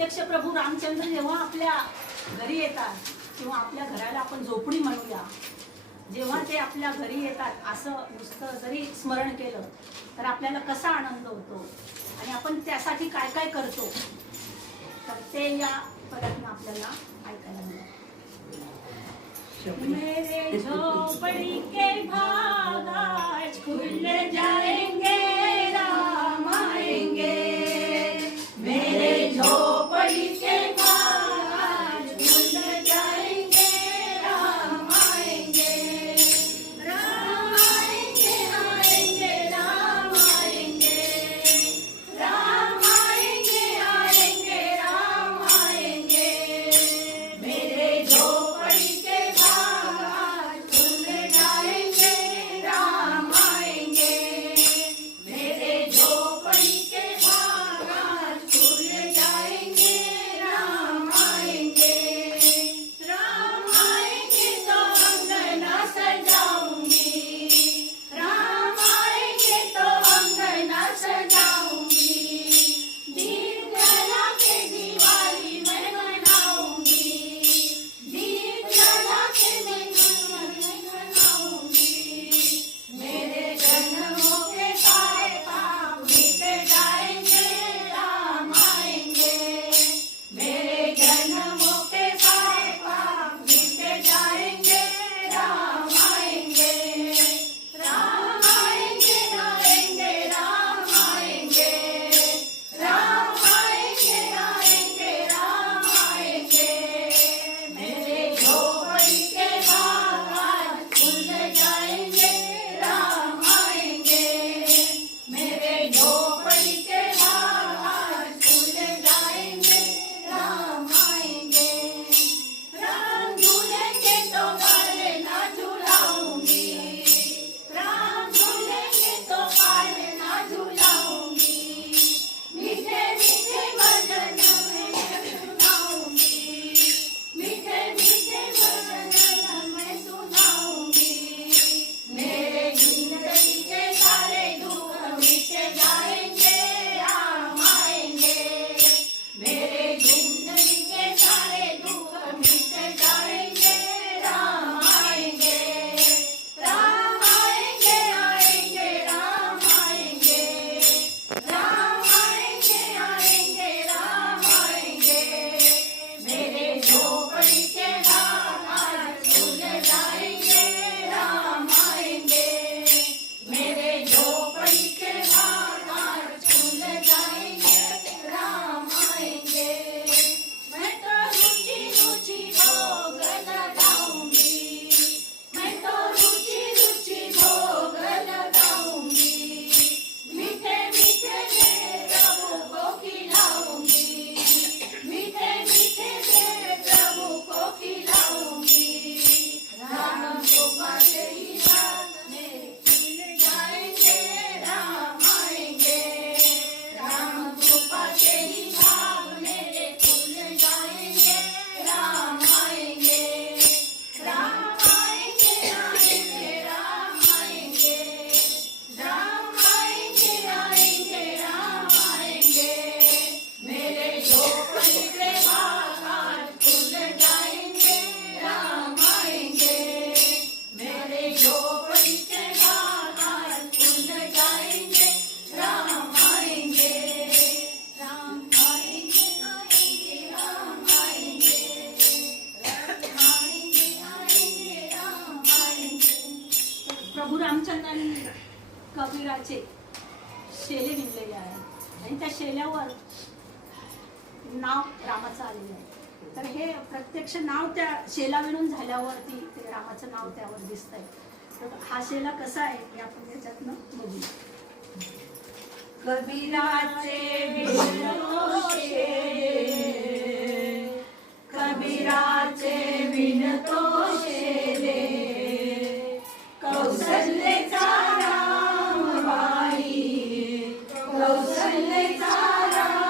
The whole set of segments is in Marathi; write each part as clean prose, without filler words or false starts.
प्रत्यक्ष प्रभू रामचंद्र जेव्हा आपल्या घरी येतात किंवा आपल्या घराला आपण झोपडी म्हणूया, जेव्हा ते आपल्या घरी येतात असं नुसतं जरी स्मरण केलं तर आपल्याला कसा आनंद होतो आणि आपण त्यासाठी काय काय करतो, तर ते या पदातून आपल्याला ऐकायला मिळतं. मेरे झोपड़ी के भाग आज खुल जाएंगे, राम आएंगे. मेरे झोपड़ी के भाग आज खुल जाएंगे, राम आएंगे. राम आएंगे, आएंगे, राम आएंगे. राम आएंगे, आएंगे, राम आएंगे. मेरे झोपड़ी के कबीराचे शेले विणलेले आहेत आणि त्या शेल्यावर नाव रामाचं आलेलं आहे. तर हे प्रत्यक्ष नाव त्या शेला विणून झाल्यावरती ते रामाचं नाव त्यावर दिसतंय. तर हा शेला कसा आहे हे आपण त्याच्यातनं बघूया. कबीराचे विणतो शेले, कबीराचे विणतो शेले, कौशल्येचा राम बाई, कौशल्येचा राम,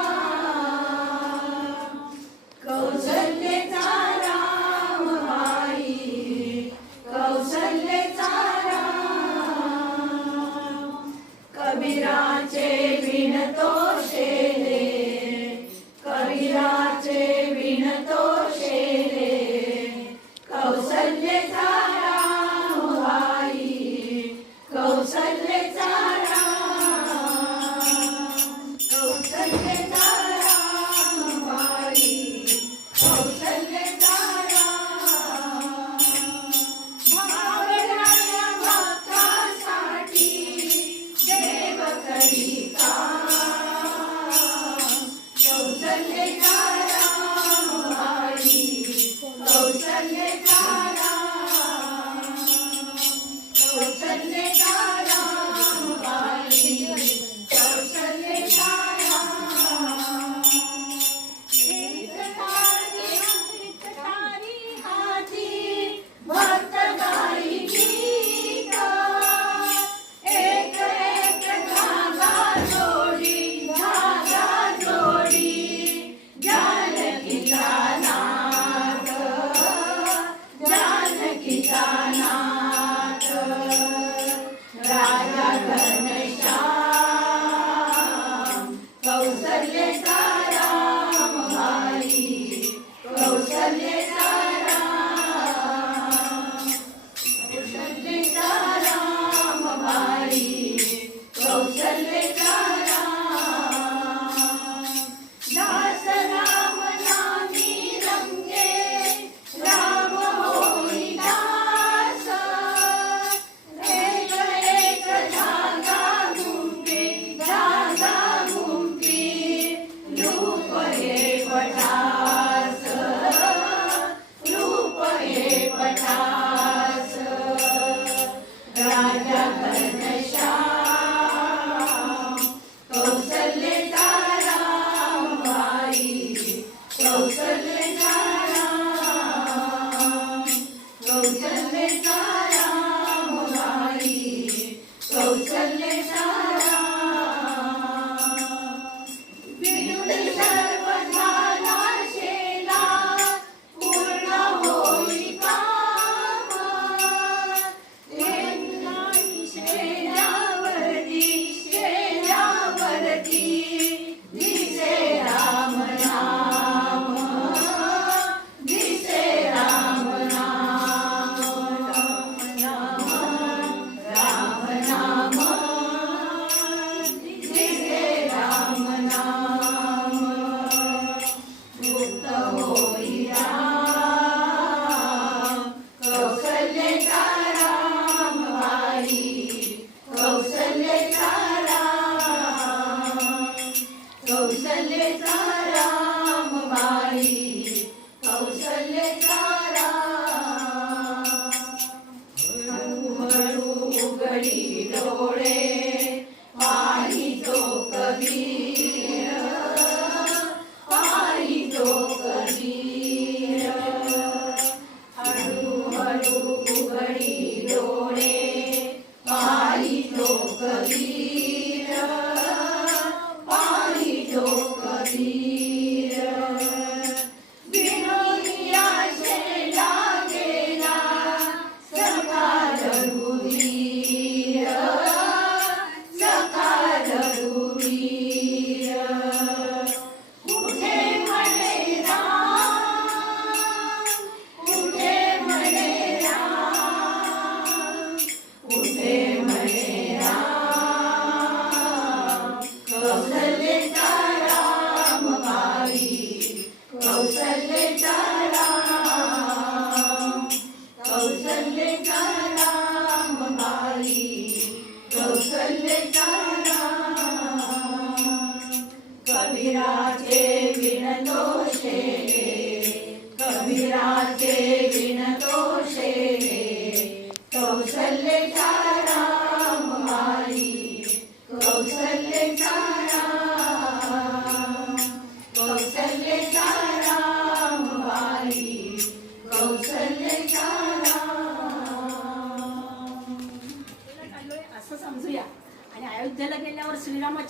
कौशल्येचा राम बाई, कौशल्येचा राम. कबीराचे विणतो शेले,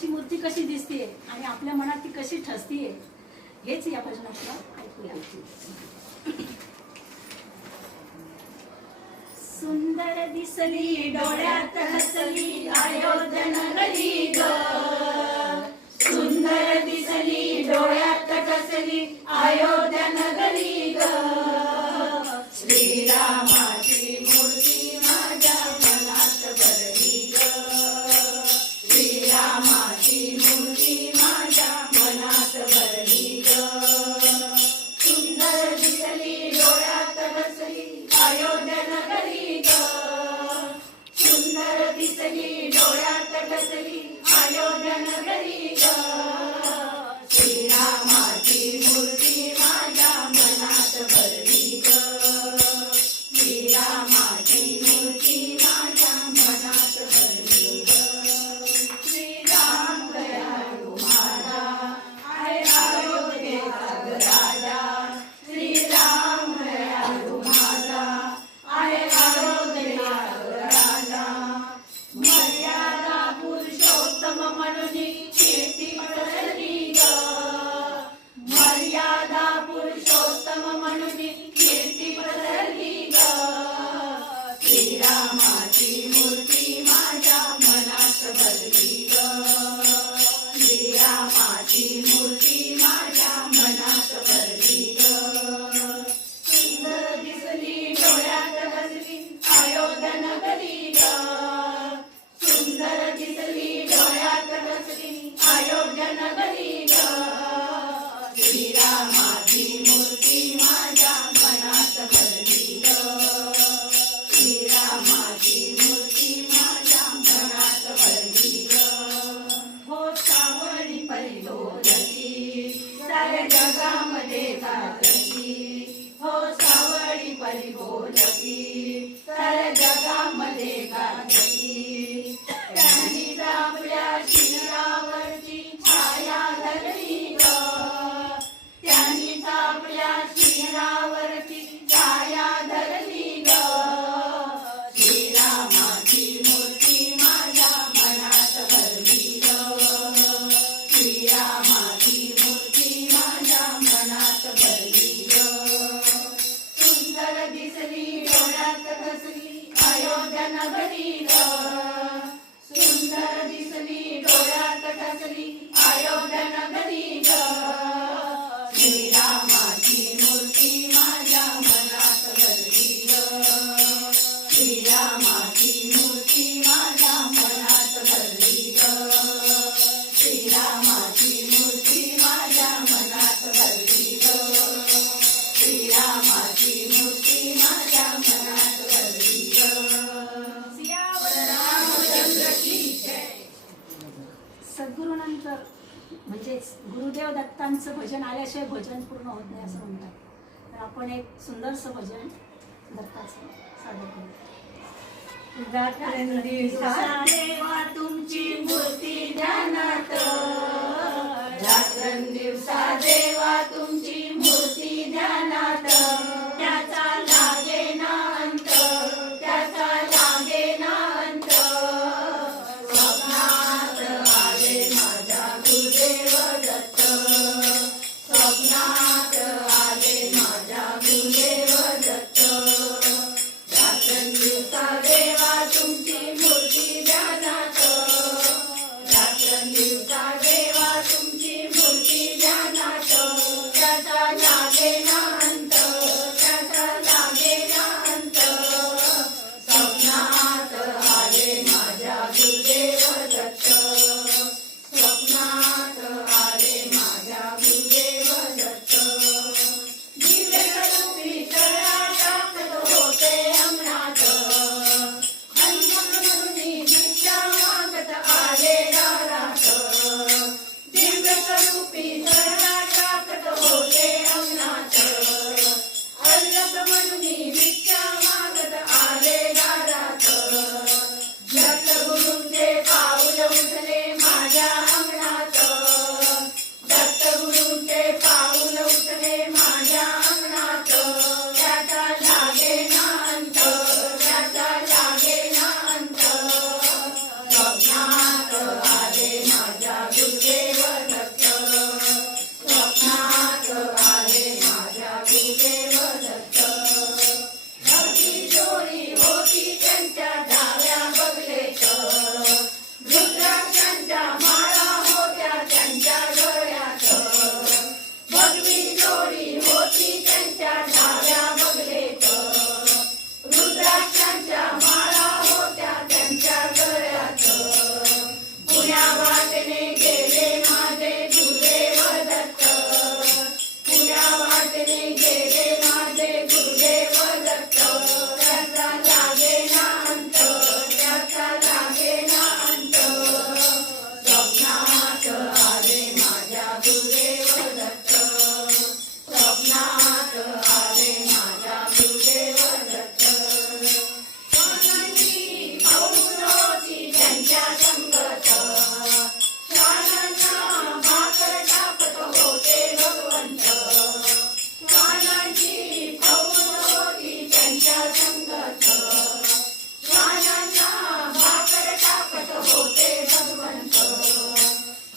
देवाची मूर्ती कशी दिसतीये आणि आपल्या मनात ती कशी ठसतीये हेच या भजनातलं ऐकूया. सुंदर दिसली डोळ्यात हसली अयोध्या नगरी ग, सुंदर दिसली डोळ्यात हसली अयोध्या नगरी ग, श्रीरामाची मूर्ती माझ्या मनात भरली ग, श्रीरामाची मूर्ती माझ्या मनात भरली ग, सुंदर दिसली डोळ्यात हसली अयोध्या नगरी ग, सुंदर दिसली डोळ्यात हसली अयोध्या नगरी ग, श्रीरामाची मूर्ती माझ्या मनात भरली ग, श्रीरामाची मूर्ती माझ्या मनात भरली ग, श्रीराम दयाळू माझा आहे अयोध्येचा राजा, श्रीराम दयाळू माझा आहे अयोध्येचा राजा, मर्यादा पुरुषोत्तम म्हणून कीर्ती पसरली ग, मर्यादा पुरुषोत्तम म्हणून कीर्ती पसरली ग, श्रीरामाची मूर्ती माझ्या मनात भरली ग, श्रीरामाची मूर्ती माझ्या मनात भरली ग, सुंदर दिसली डोळ्यात हसली अयोध्या नगरी ग, सुंदर दिसली डोळ्यात हसली अयोध्या नगरी ग, श्रीरामाची मूर्ती माझ्या मनात भरली ग, श्रीरामाची मूर्ती माझ्या मनात भरली ग, हो सावळी परिबोलती साऱ्या जगामध्ये गाजली, हो सावळी परिबोलती साऱ्या जगामध्ये गाजली, त्यांनी आपल्या शिरावरची छाया धरली ग, त्यांनी आपल्या शिरावरची छाया धरली ग, श्रीरामाची मूर्ती माझ्या मनात भरली ग, श्रीरामाची मूर्ती माझ्या मनात भरली ग, सुंदर दिसली डोळ्यात हसली अयोध्या नगरी ग, सुंदर दिसली डोळ्यात हसली अयोध्या नगरी ग, श्रीरामाची मूर्ती माझ्या मनात भरली ग, श्रीरामाची मूर्ती माझ्या मनात भरली ग, श्रीरामाची मूर्ती माझ्या मनात भरली ग, श्रीरामाची मूर्ती माझ्या मनात भरली ग, सियावर रामचंद्र की जय. सद्गुरूनंतर म्हणजेच गुरुदेव दत्तांचं भजन आल्याशिवाय भजन पूर्ण होत नाही असं म्हणतात. तर आपण एक सुंदरसं भजन दत्ताचं सादर करू. रात्रंदिवसा देवा तुमची मूर्ती ध्यानात, रात्रंदिवसा देवा तुमची मूर्ती ध्यानात, त्याचा लागे ना अंत, त्याचा लागे ना अंत, स्वप्नात आले माझ्या गुरुदेव दत्त, स्वप्नात आले माझ्या गुरुदेव दत्त, रात्रंदिवसा देवा तुमची मूर्ती ध्यानात, रात्रंदिवसा देवा तुमची मूर्ती ध्यानात, त्याचा लागे ना अंत, त्याचा लागे ना अंत, स्वप्नात आले माझ्या गुरुदेव दत्त, स्वप्नात आले माझ्या गुरुदेव दत्त, दिव्यरूपी तळा टाकत होते अंगणात, हनुमानुनी भिक्षा मागत आले दारात, दिव्यरूपी तळा टाकत होते अंगणात, जोडी होती त्यांच्या डाव्या बगलेत, रुद्राक्षांच्या माळा होत्या त्यांच्या गळ्यात. पुण्या वाटेने गेले माझे गुरुदेव दत्त, पुण्या वाटेने गेले माझे गुरुदेव दत्त. त्याचा लागे ना अंत, त्याचा लागे ना अंत. स्वप्नात आले माझ्या गुरुदेव दत्त, स्वप्नात आले माझ्या गुरुदेव दत्त. स्वानांची पाऊल होती त्यांच्या संगत, स्वानांना भाकर टाकत होते भगवंत. स्वानांची पाऊल होती त्यांच्या संगत, स्वानांना भाकर टाकत होते भगवंत.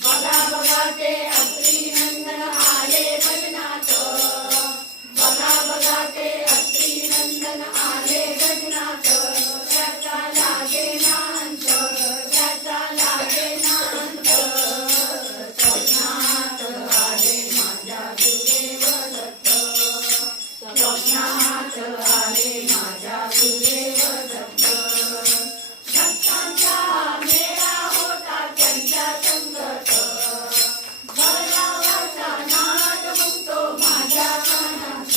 बघा बघा ते अत्री नंदन आले भजनात, बघा बघा ते अत्री नंदन आले भजनात. त्याचा लागे ना अंत, त्याचा लागे ना अंत. स्वप्नात आले माझ्या गुरुदेव दत्त, स्वप्नात आले माझ्या गुरुदेव दत्त. भक्तांचा मेळा होता त्यांच्या संगत, भरणावरचा नाद घुमतो माझ्या कानात.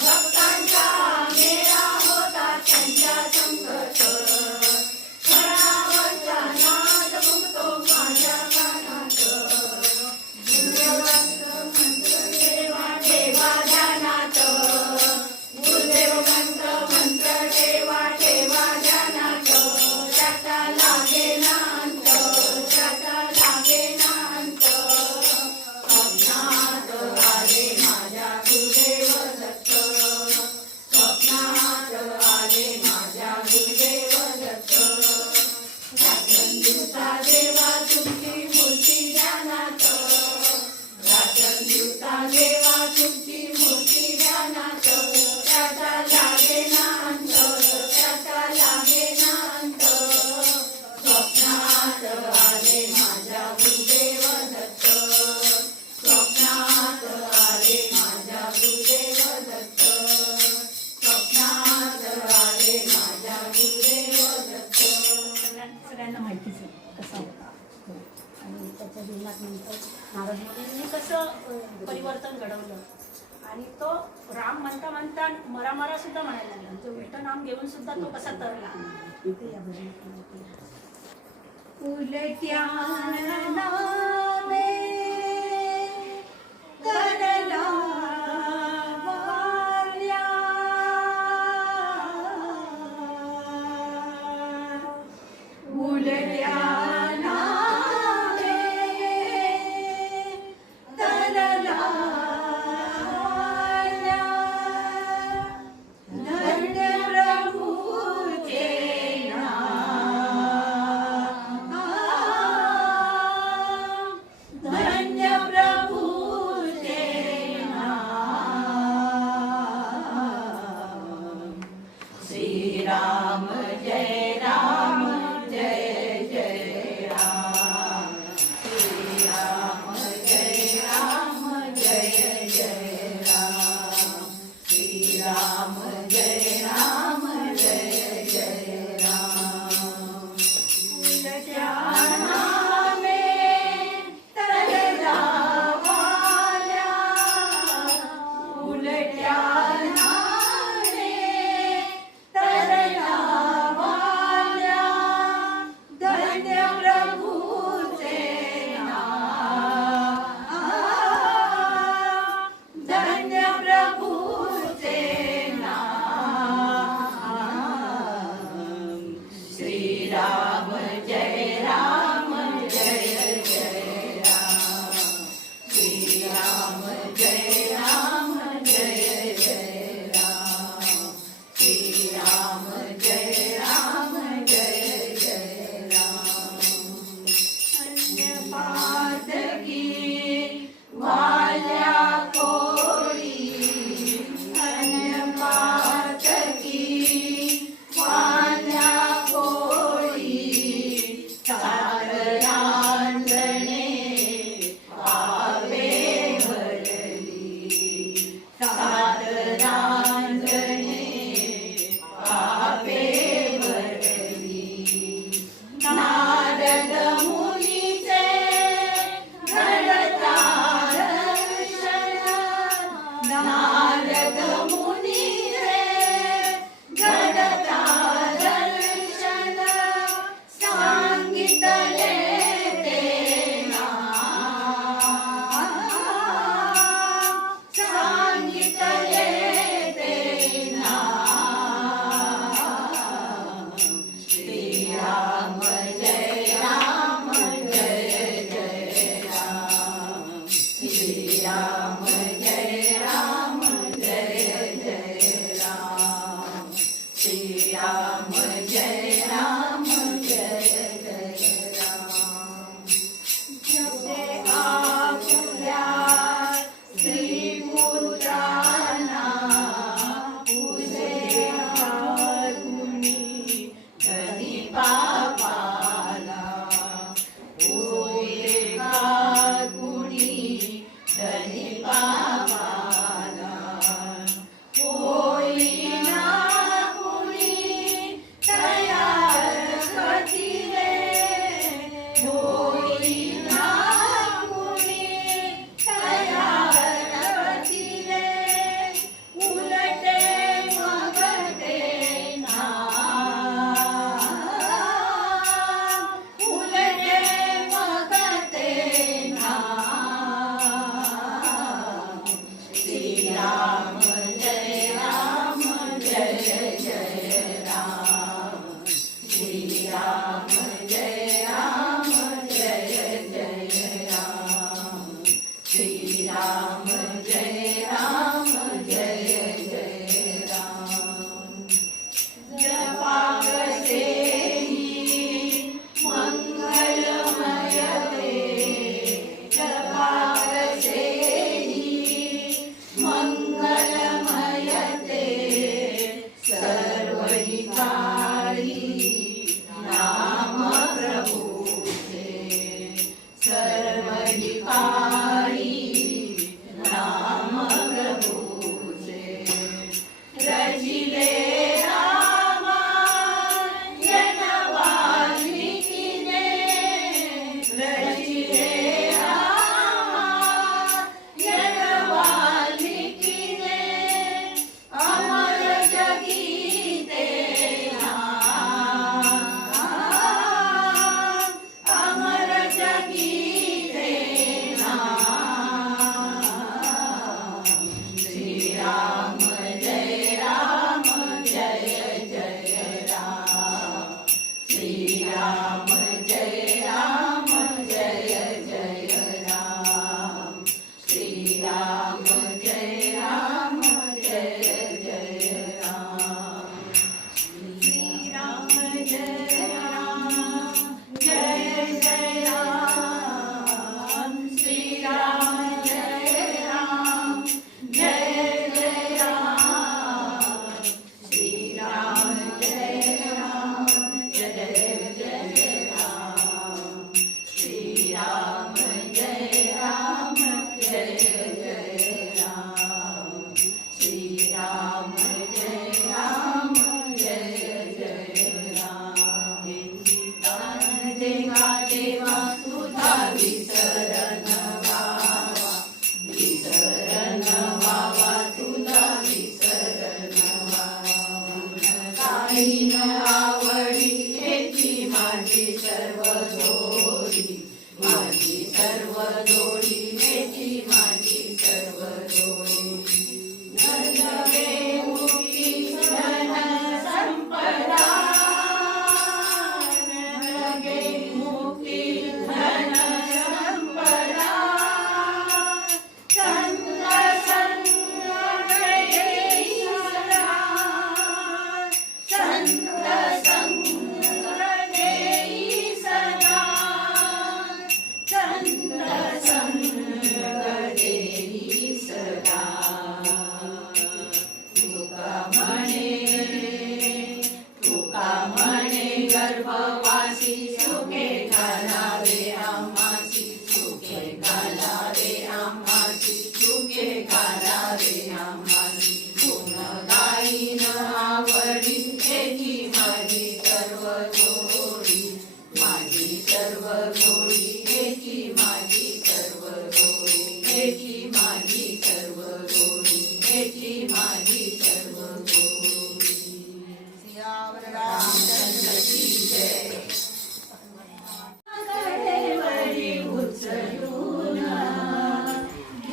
भक्तांचा मेळा होता त्यांच्या संगत, भरणावरचा नाद घुमतो माझ्या कानात. देवा ठेवा ध्यानात, गुरुदेव मंत्र मंत्र ठेवा ठेवा ध्यानात. त्याचा लागे ना अंत, त्याचा लागे ना अंत. स्वप्नात आले माझ्या गुरुदेव दत्त, स्वप्नात आले माझ्या गुरुदेव दत्त. रात्रंदिवसा देवा तुमची मूर्ती ध्यानात, रात्रंदिवसा देवा तुमची मूर्ती ध्यानात. त्याचा लागे ना अंत, त्याचा लागे ना अंत. स्वप्नात आले माझ्या गुरुदेव दत्त, स्वप्नात आले माझ्या गुरुदेव दत्त, स्वप्नात आले माझ्या गुरुदेव दत्त. सगळ्यांना माहितीच आहे कसा होता आणि त्याच्या जीवनात नंतर नारद मुनींनी कसं परिवर्तन घडवलं. आणि तो राम म्हणता म्हणता मरा सुद्धा म्हणायला लागला, म्हणजे उलट नाम घेऊन सुद्धा तो कसा तरला. उलट्या नामे तरला वाल्या, उलट्या नामे तरला वाल्या. धन्य प्रभूचे नाम,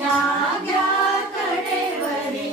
घ्या घ्या कडेवरी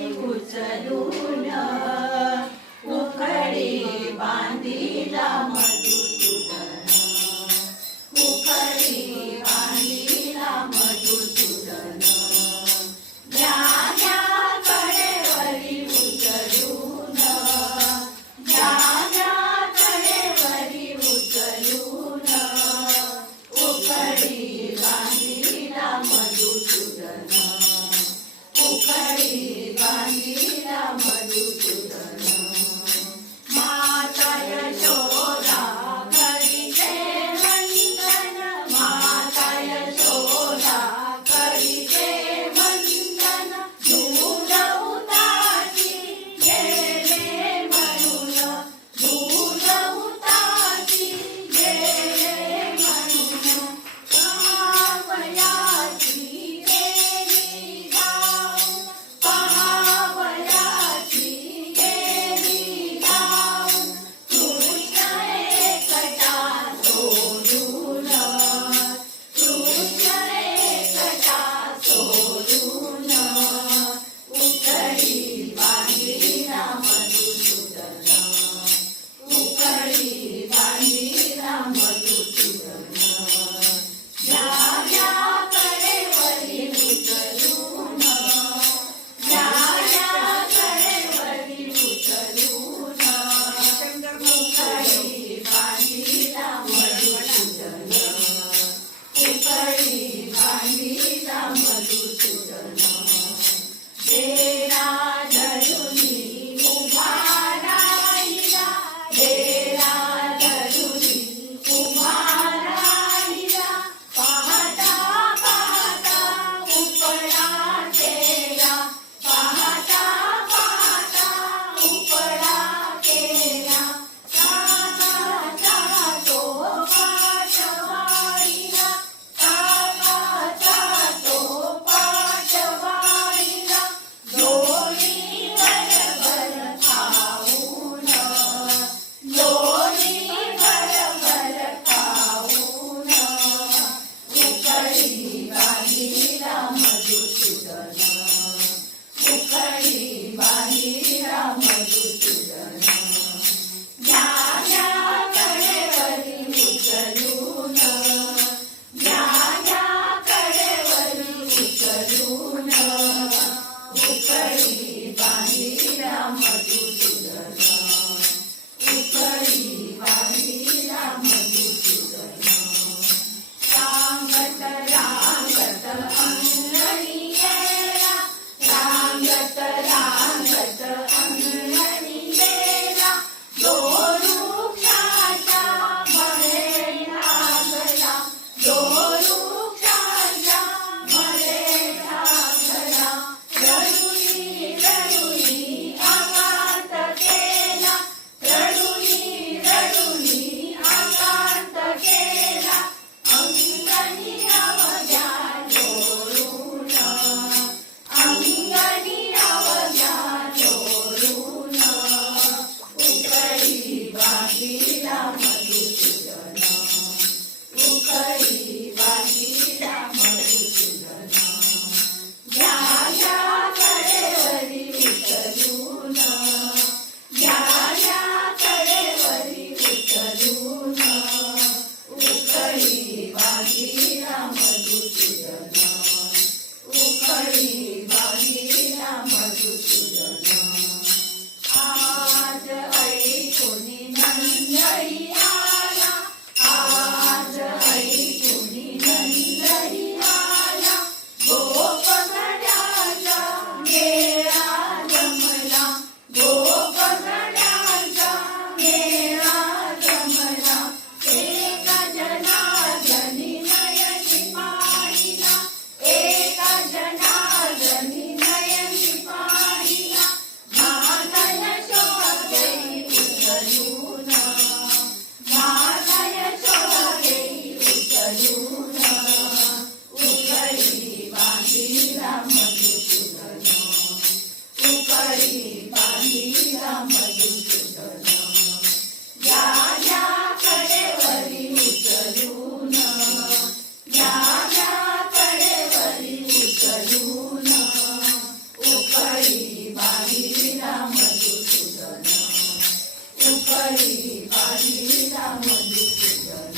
उखळी बांधिला मधुसूदन,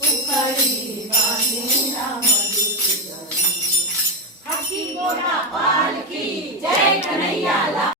उखळी बांधिला मधुसूदन. हाती घोडा पालखी जय कन्हैया